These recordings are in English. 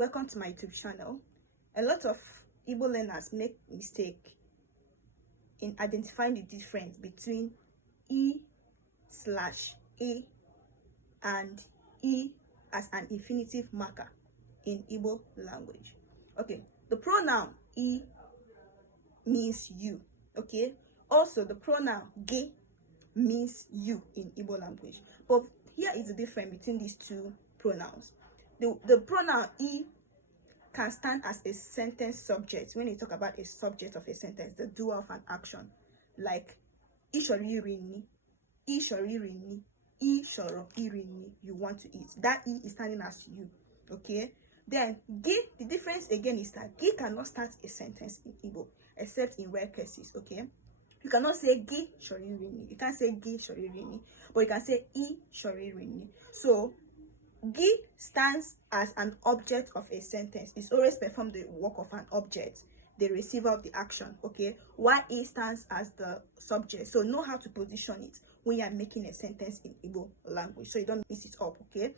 Welcome to my YouTube channel. A lot of Igbo learners make mistake in identifying the difference between E/A and E as an infinitive marker in Igbo language. Okay, the pronoun E means you. Okay, also the pronoun ge means you in Igbo language. But here is the difference between these two pronouns. The pronoun E can stand as a sentence subject when you talk about a subject of a sentence, the doer of an action, like ishori irini, ishori irini, ishoro irini, you want to eat. That E is standing as you. Okay, then ge, the difference again is that ge cannot start a sentence in Igbo except in rare cases. Okay, you cannot say ge shori irini, you can't say ge shori irini, but you can say I shori irini. So ge stands as an object of a sentence. It's always perform the work of an object, the receiver of the action. Okay, while E stands as the subject. So know how to position it when you are making a sentence in Igbo language, so you don't mix it up. Okay,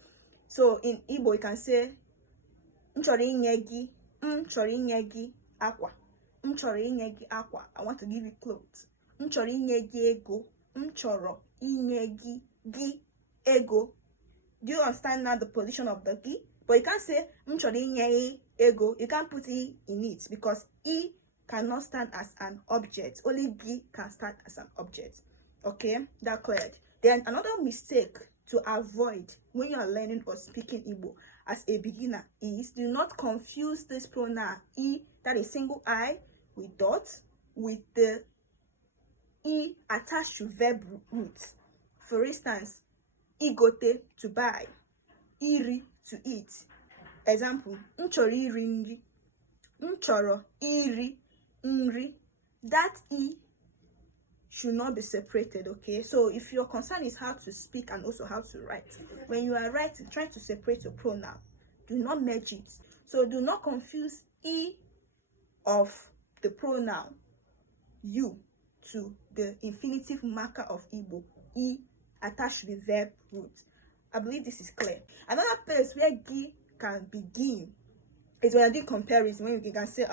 so in Igbo you can say nchoro inye gi akwa, nchoro inye gi akwa, I want to give you clothes. Nchoro inye gi ego, nchoro inye gi ego. Do you understand now the position of the gi? But you can't say ego. You can't put E in it because E cannot stand as an object. Only gi can stand as an object. Okay, that cleared. Then another mistake to avoid when you are learning or speaking Igbo as a beginner is do not confuse this pronoun E, that is single I with dot, with the E attached to verb roots. For instance, igote, to buy, iri, to eat. Example, nchoro iri nri, nchoro iri nri. That E should not be separated. Okay, so if your concern is how to speak and also how to write, when you are writing, try to separate your pronoun, do not merge it. So do not confuse E of the pronoun you to the infinitive marker of Igbo, E attached to the verb root. I believe this is clear. Another place where gi can begin is when I do comparison, when you can say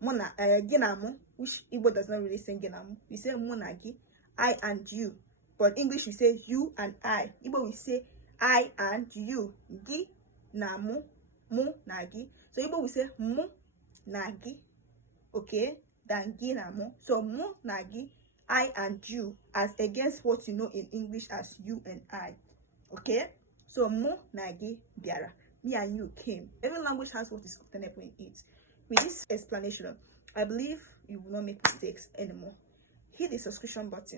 mona ginamu, which Igbo does not really say ginamu. We say monagi, I and you. But English we say you and I. Igbo we say I and you. Gi namu, mu nagi. So Igbo we say mu nagi. Okay, than gi namu. So mu nagi, I and you, as against what you know in English as you and I. Okay, so mu nagi biara, me and you came. Every language has what is obtainable in it. With this explanation, I believe you will not make mistakes anymore. Hit the subscription button.